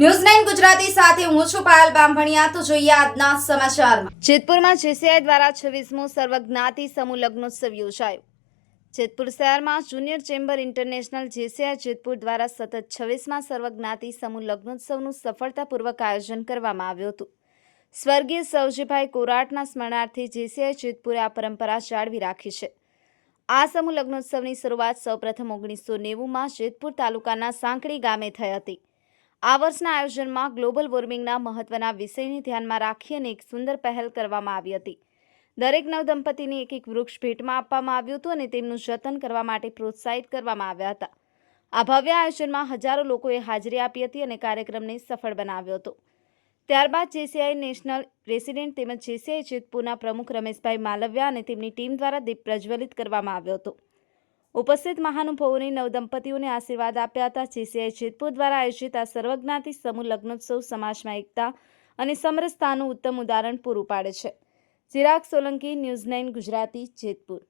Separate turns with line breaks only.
News Gujarati સાથે હું છું પાયલ બામભણિયા તો જોઈએ આજના સમાચારમાં.
જેતપુરમાં જેસીઆઈ દ્વારા છવ્વીસમો સર્વજ્ઞાતિ સમૂહ લગ્નોત્સવ યોજાયો. જેતપુર શહેરમાં junior chamber international JCI Jetpur દ્વારા સતત છવ્વીસમાં સર્વજ્ઞાતિ સમૂહ લગ્નોત્સવનું સફળતાપૂર્વક આયોજન કરવામાં આવ્યું હતું. સ્વર્ગીય સૌજીભાઈ કોરાટના સ્મરણાર્થે જેસીઆઈ જેતપુરે આ પરંપરા જાળવી રાખી છે. આ સમૂહ લગ્નોત્સવની શરૂઆત સૌપ્રથમ ઓગણીસો નેવુંમાં જેતપુર તાલુકાના સાંકડી ગામે થઈ હતી. આ વર્ષના આયોજનમાં ગ્લોબલ વોર્મિંગના મહત્વના વિષયને ધ્યાનમાં રાખી અને એક સુંદર પહેલ કરવામાં આવી હતી. દરેક નવદંપતીને એક એક વૃક્ષ ભેટમાં આપવામાં આવ્યું હતું અને તેમનું જતન કરવા માટે પ્રોત્સાહિત કરવામાં આવ્યા હતા. આ ભવ્ય આયોજનમાં હજારો લોકોએ હાજરી આપી હતી અને કાર્યક્રમને સફળ બનાવ્યો હતો. ત્યારબાદ જેસીઆઈ નેશનલ રેસિડેન્ટ તેમજ જેસીઆઈ જેતપુરના પ્રમુખ રમેશભાઈ માલવ્યા અને તેમની ટીમ દ્વારા દીપ પ્રજ્વલિત કરવામાં આવ્યો હતો. ઉપસ્થિત મહાનુભાવોને નવદંપતીઓને આશીર્વાદ આપ્યા હતા. જેસીઆઈ જેતપુર દ્વારા આયોજિત આ સર્વજ્ઞાતિ સમૂહ લગ્નોત્સવ સમાજમાં એકતા અને સમરસતાનું ઉત્તમ ઉદાહરણ પૂરું પાડે છે. Chirag Solanki, news nine Gujarati, Jetpur.